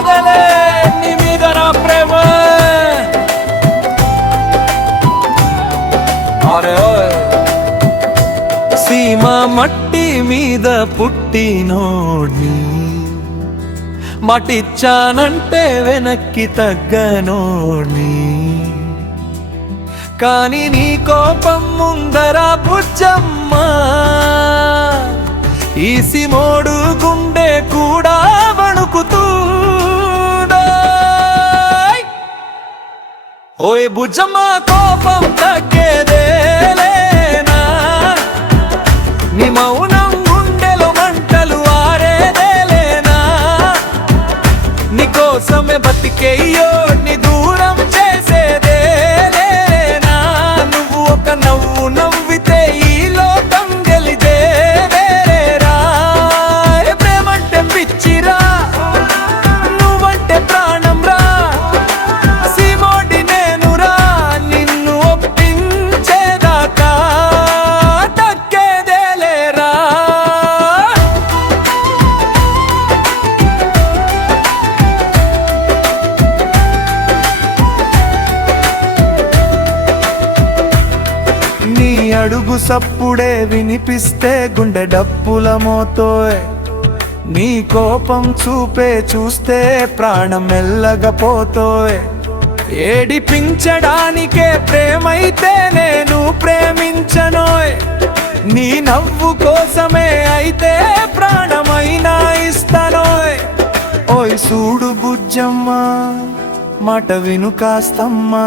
తగ్గేదలే నీ మీద నా ప్రేమ. సీమ మట్టి మీద పుట్టినోడ్ని, మటిచ్చానంటే వెనక్కి తగ్గనోడ్ని. కాని నీ కోపం ముందరా బుజ్జమ్మ, ఈ సిమోడు గుండె కూడా వణుకుతూడా. ఓయ్ బుజ్జమ్మ కోపం తగ్గేదేలేనా, నీ మౌనం గుండెలో మంటలు ఆరేదేలేనా. నీ కోసమే బతికేయ్యో నీ దూరం చేసేదేలేనా. నువ్వు ఒక నవ్వు నవ్వితే ఈ లోకం గెలిచేదేరా. ప్రేమంటే పిచ్చిరా, నువ్వంటే ప్రాణం రా. సీమోడి నేనురా, నిన్ను ఒప్పించేదాకా తగ్గేదేలేరా. నీ అడుగు సప్పుడే వినిపిస్తే గుండె డప్పుల మోతోయ్. నీ కోపం చూపే చూస్తే ప్రాణం మెల్లగా పోతోయ్. ఏడిపించడానికే ప్రేమైతే నేను ప్రేమించనోయ్. నీ నవ్వు కోసమే అయితే ప్రాణమైనా ఇస్తానోయ్. ఓయ్ సూడు బుజ్జమ్మ, మాట విను కాస్తమ్మా.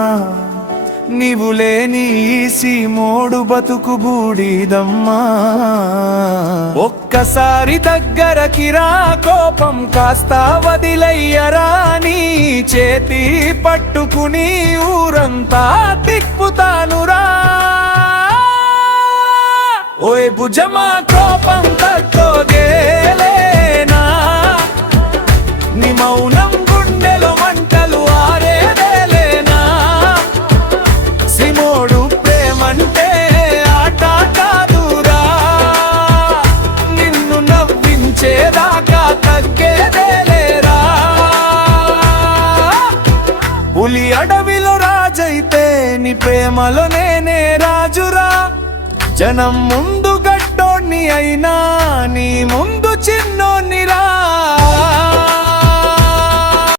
నీవు లేని ఈ సీమోడు బతుకు బూడిదమ్మా. ఒక్కసారి దగ్గరకి రా, కోపం కాస్త వదిలయ్యరా. నీ చేతి పట్టుకుని ఊరంతా తిప్పుతానురా. ఓయ్ భుజమా కోపం తగ్గోదేలేనా, నీ మౌనం గుండెలో మంటలు ఆరేదేలేనా. సిమోడు ప్రేమంటే ఆట కాదురా, నిన్ను నవ్వించేదాకా తగ్గేదేలేరా. పులి అడవిలో రాజైతే నీ ప్రేమలో నేనే రాజురా. జనం ముందు గట్టోణ్ణి అయినా నీ ముందు చిన్నోణ్ణిరా.